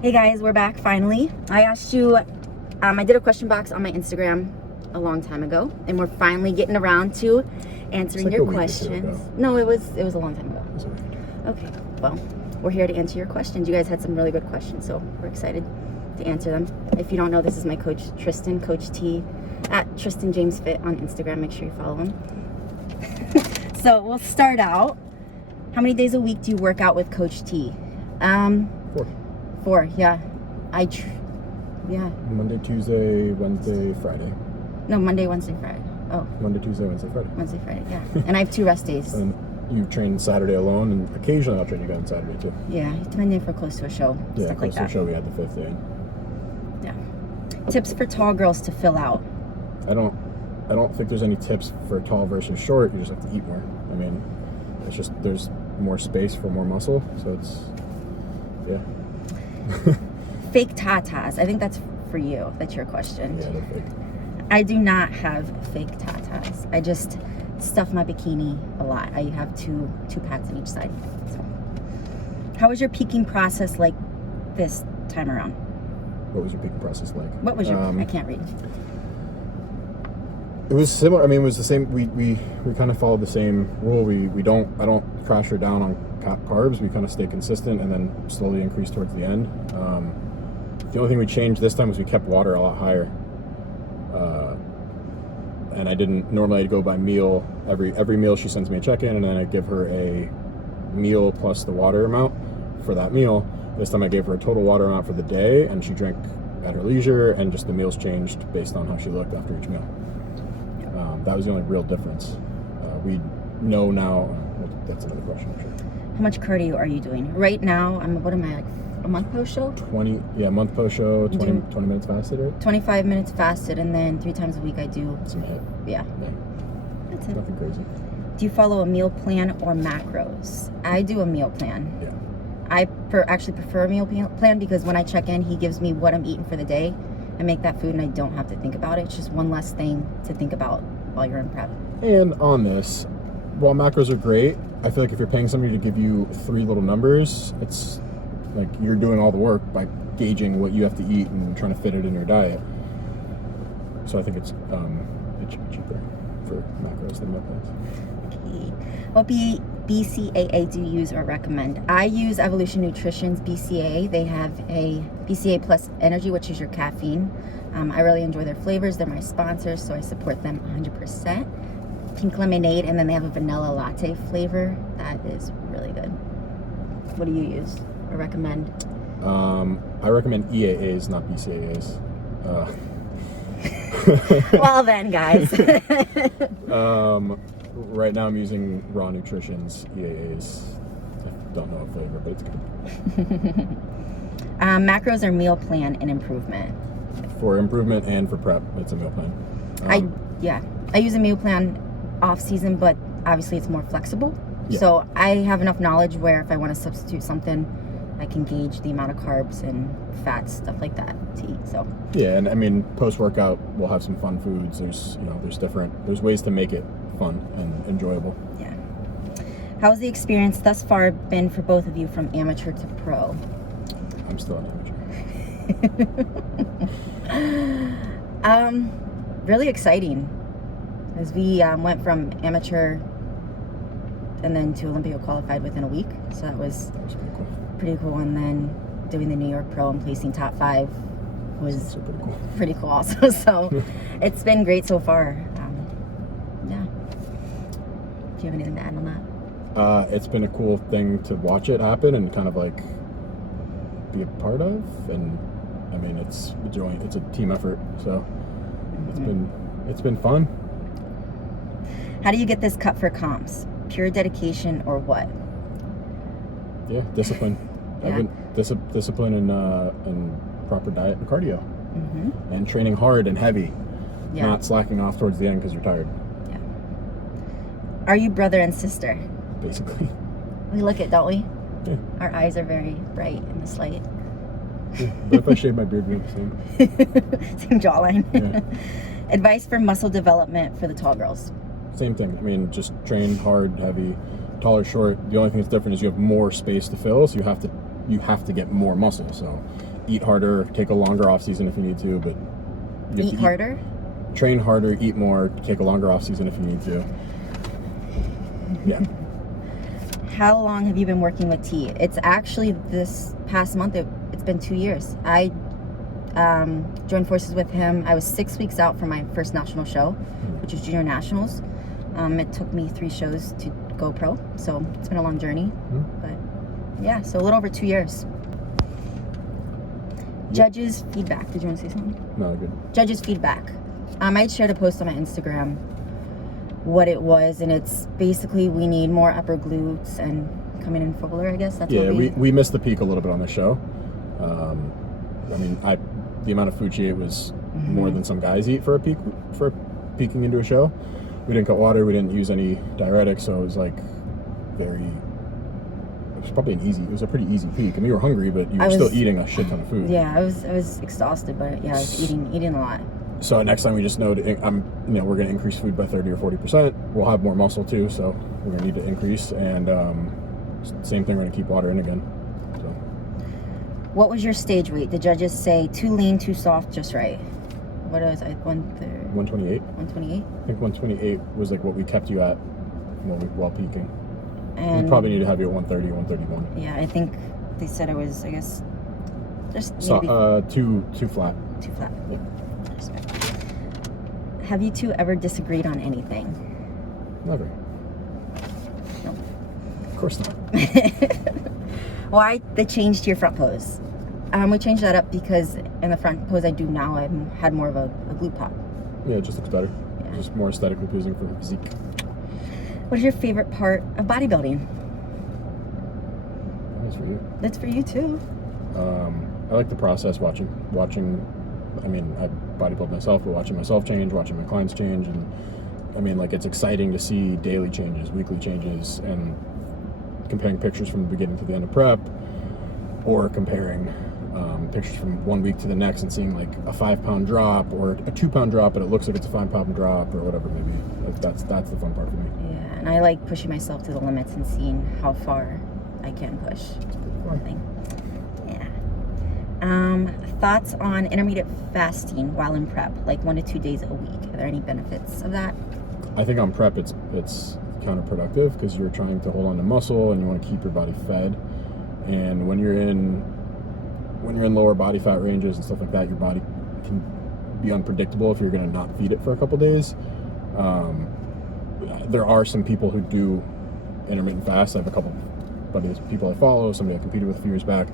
Hey guys, we're back finally. I asked you, I did a question box on my Instagram a long time ago, and we're finally getting around to answering like your a week or two questions. ago. No, it was a long time ago. It's a week. Okay, well, we're here to answer your questions. You guys had some really good questions, so we're excited to answer them. If you don't know, this is my coach Tristan, Coach T, at Tristan James Fit on Instagram. Make sure you follow him. So we'll start out. How many days a week do you work out with Coach T? 4, yeah. Yeah. Monday, Tuesday, Wednesday, Friday. No, Monday, Wednesday, Friday. Oh. Monday, Tuesday, Wednesday, Friday. Wednesday, Friday, yeah. And I have 2 rest days. And you train Saturday alone, and occasionally I'll train you guys on Saturday too. Yeah, depending if we're close to a show. Yeah, stuff close like to the show we had the 5th day. Yeah. Tips for tall girls to fill out. I don't think there's any tips for tall versus short. You just have to eat more. I mean, it's just there's more space for more muscle, so it's Fake tatas. I think that's for you. That's your question. Yeah, they're fake. I do not have fake tatas. I just stuff my bikini a lot. I have two pads on each side. So, how was your peaking process like this time around? What was your peaking process like? What was your? I can't read. It was similar. I mean, it was the same. We kind of followed the same rule. I don't crash her down on carbs. We kind of stay consistent and then slowly increase towards the end. The only thing we changed this time was we kept water a lot higher. And I didn't normally. I'd go by meal. Every meal she sends me a check-in, and then I give her a meal plus the water amount for that meal. This time I gave her a total water amount for the day, and she drank at her leisure, and just the meals changed based on how she looked after each meal. That was the only real difference. We know now. That's another question, I'm sure. How much cardio are you doing right now? What am I, like a month post show? 20, yeah, month post show. 20 minutes fasted, right? 25 minutes fasted, and then 3 times a week I do some HIIT. Yeah. That's it. Nothing crazy. Do you follow a meal plan or macros? I do a meal plan. Yeah. I actually prefer a meal plan because when I check in, he gives me what I'm eating for the day. I make that food and I don't have to think about it. It's just one less thing to think about while you're in prep. And on this, while macros are great, I feel like if you're paying somebody to give you 3 little numbers, it's like you're doing all the work by gauging what you have to eat and trying to fit it in your diet. So I think it should be cheaper for macros than meal plans. Okay. What BCAA do you use or recommend? I use Evolution Nutrition's BCAA. They have a BCAA Plus Energy, which is your caffeine. I really enjoy their flavors. They're my sponsors, so I support them 100%. Pink lemonade, and then they have a vanilla latte flavor. That is really good. What do you use or recommend? I recommend EAAs, not BCAAs. Well then, guys. Right now I'm using Raw Nutrition's EAAs. I don't know what flavor, but it's good. Macros or meal plan and improvement? For improvement and for prep, it's a meal plan. I use a meal plan off season, but obviously it's more flexible. Yeah. So I have enough knowledge where if I want to substitute something, I can gauge the amount of carbs and fats, stuff like that to eat. So yeah, and I mean post workout we'll have some fun foods. There's ways to make it fun and enjoyable. Yeah. How's the experience thus far been for both of you from amateur to pro? I'm still an amateur. Really exciting. As we went from amateur and then to Olympia qualified within a week. So that was pretty cool. And then doing the New York Pro and placing top 5 was pretty cool also. So it's been great so far. Yeah. Do you have anything to add on that? It's been a cool thing to watch it happen and kind of like be a part of. And I mean, it's a team effort. So it's been fun. How do you get this cut for comps? Pure dedication or what? Yeah, discipline. Yeah. I've been discipline and proper diet and cardio, and training hard and heavy, not slacking off towards the end because you're tired. Yeah. Are you brother and sister? Basically. We look it, don't we? Yeah. Our eyes are very bright in this light. Yeah. But if I shave my beard, we have the same. Same jawline. Yeah. Advice for muscle development for the tall girls. Same thing. I mean, just train hard, heavy, tall or short. The only thing that's different is you have more space to fill, so you have to get more muscle. So eat harder, take a longer off season if you need to, but you have Eat to harder? Train harder, eat more, take a longer off season if you need to. Yeah. How long have you been working with T? It's actually this past month, it's been 2 years. I joined forces with him. I was 6 weeks out from my first national show, which was Junior Nationals. It took me 3 shows to go pro, so it's been a long journey. But yeah, so a little over 2 years. Judges feedback. Did you want to say something? No, good. Judges feedback. I shared a post on my Instagram what it was, and it's basically we need more upper glutes and coming in fuller, I guess. That's Yeah, what we missed the peak a little bit on the show. I mean, the amount of food she ate was more than some guys eat for peaking into a show. We didn't cut water, we didn't use any diuretics, so it was like it was probably it was a pretty easy peak. I mean, you were hungry, but you were still eating a shit ton of food. Yeah, I was exhausted, but yeah, I was eating a lot. So next time we just know we're going to increase food by 30 or 40%. We'll have more muscle too, so we're going to need to increase. And same thing, we're going to keep water in again. So. What was your stage weight? The judges say too lean, too soft, just right. What was I? 128. 128. I think 128 was like what we kept you at while peaking. And we probably need to have you at 130, 131. Yeah, I think they said I was, I guess, just too flat. Too flat. Yeah. Have you two ever disagreed on anything? Never. No. Of course not. Why the change to your front pose? We changed that up because in the front pose I do now, I had more of a glute pop. Yeah, it just looks better. Yeah. Just more aesthetically pleasing for the physique. What is your favorite part of bodybuilding? That's for you. That's for you too. I like the process, watching. I mean, I bodybuild myself, but watching myself change, watching my clients change, and I mean, like, it's exciting to see daily changes, weekly changes, and comparing pictures from the beginning to the end of prep, or comparing pictures from 1 week to the next and seeing like a 5-pound drop or a 2-pound drop, but it looks like it's a 5-pound drop or whatever. Maybe that's the fun part for me. Yeah, and I like pushing myself to the limits and seeing how far I can push. It's pretty fun. Yeah. Thoughts on intermittent fasting while in prep, like 1 to 2 days a week? Are there any benefits of that? I think on prep it's counterproductive because you're trying to hold on to muscle and you want to keep your body fed. And when you're in lower body fat ranges and stuff like that, your body can be unpredictable if you're going to not feed it for a couple days. There are some people who do intermittent fast. I have a couple people I follow, somebody I competed with a few years back,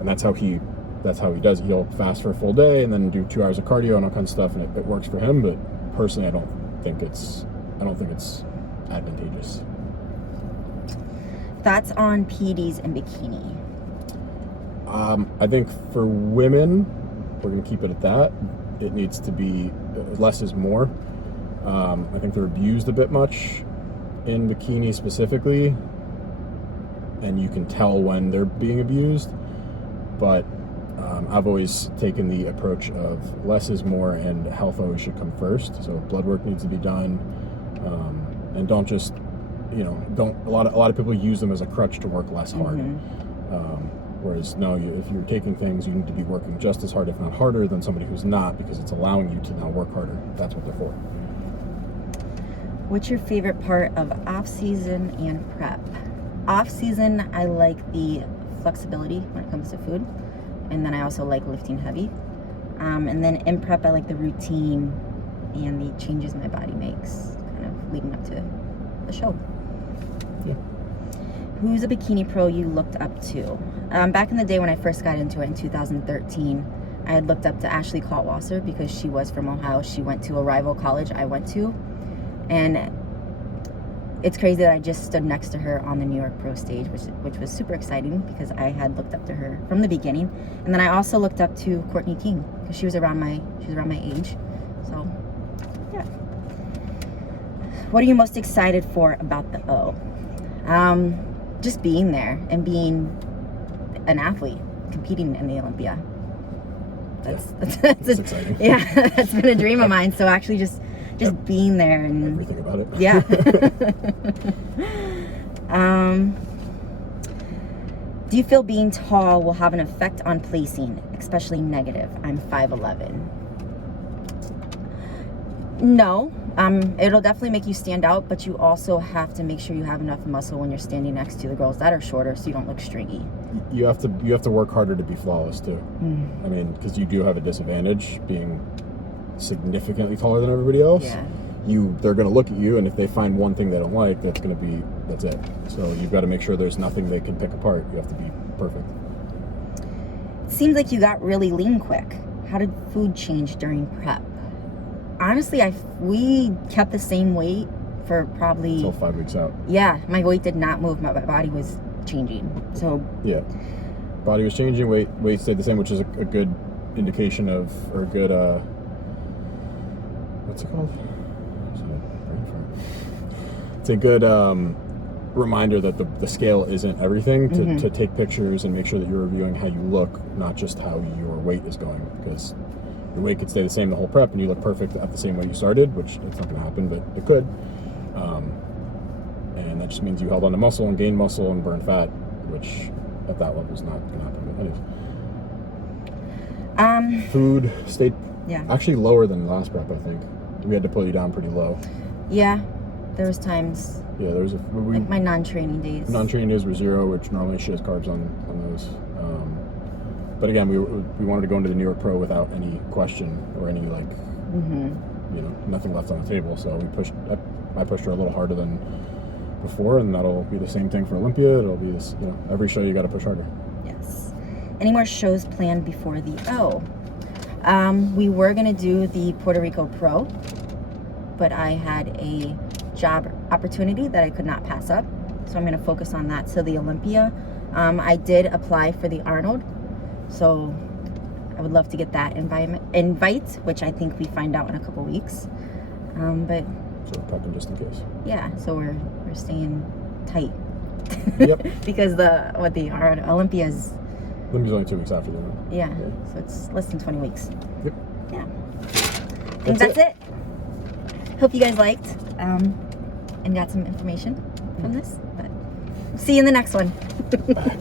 and that's how he does it. He'll fast for a full day and then do 2 hours of cardio and all kinds of stuff, and it works for him. But personally, I don't think it's advantageous. Thoughts on PDs and bikini? I think for women, we're going to keep it at that. It needs to be less is more. I think they're abused a bit much in bikini specifically, and you can tell when they're being abused. But I've always taken the approach of less is more, and health always should come first. So blood work needs to be done, and don't just, a lot of people use them as a crutch to work less hard. Whereas no, if you're taking things, you need to be working just as hard, if not harder, than somebody who's not, because it's allowing you to now work harder. That's what they're for. What's your favorite part of off season and prep? Off season, I like the flexibility when it comes to food, and then I also like lifting heavy. And then in prep, I like the routine and the changes my body makes, kind of leading up to the show. Yeah. Who's a bikini pro you looked up to? Back in the day when I first got into it in 2013, I had looked up to Ashley Kaltwasser because she was from Ohio. She went to a rival college I went to. And it's crazy that I just stood next to her on the New York Pro stage, which was super exciting because I had looked up to her from the beginning. And then I also looked up to Courtney King because she was around my age. So, yeah. What are you most excited for about the O? Just being there and being an athlete competing in the Olympia. That's exciting. Yeah, that's been a dream of mine. So actually just being there and everything about it. Yeah. Do you feel being tall will have an effect on placing, especially negative? I'm 5'11". No. It'll definitely make you stand out, but you also have to make sure you have enough muscle when you're standing next to the girls that are shorter, so you don't look stringy. You have to work harder to be flawless too. I mean, because you do have a disadvantage being significantly taller than everybody else. Yeah. They're going to look at you, and if they find one thing they don't like, that's it. So you've got to make sure there's nothing they can pick apart. You have to be perfect. It seems like you got really lean quick. How did food change during prep? Honestly, we kept the same weight for probably... Until 5 weeks out. Yeah, my weight did not move. My body was changing. So... Yeah. Body was changing, weight stayed the same, which is a good indication of, or a good, what's it called? It's a good reminder that the scale isn't everything, to take pictures and make sure that you're reviewing how you look, not just how your weight is going, because your weight could stay the same the whole prep and you look perfect at the same way you started, which it's not going to happen, but it could. And that just means you held on to muscle and gained muscle and burned fat, which at that level is not going to happen. Anyways. Food stayed actually lower than the last prep, I think. We had to pull you down pretty low. Yeah, there was times. Yeah, there was like my non-training days. Non-training days were 0, which normally she has carbs on those. But again, we wanted to go into the New York Pro without any question or any nothing left on the table. So I pushed her a little harder than before, and that'll be the same thing for Olympia. It'll be this, every show you got to push harder. Yes. Any more shows planned before the we were gonna do the Puerto Rico Pro, but I had a job opportunity that I could not pass up, so I'm gonna focus on that. So the Olympia, I did apply for the Arnold, so I would love to get that invite, which I think we find out in a couple weeks. But so we're prepping just in case. Yeah, so we're staying tight. Yep. Because Olympia's only 2 weeks after that. Yeah, so it's less than 20 weeks. Yep. Yeah. I think that's it. Hope you guys liked and got some information from this. But see you in the next one. Bye.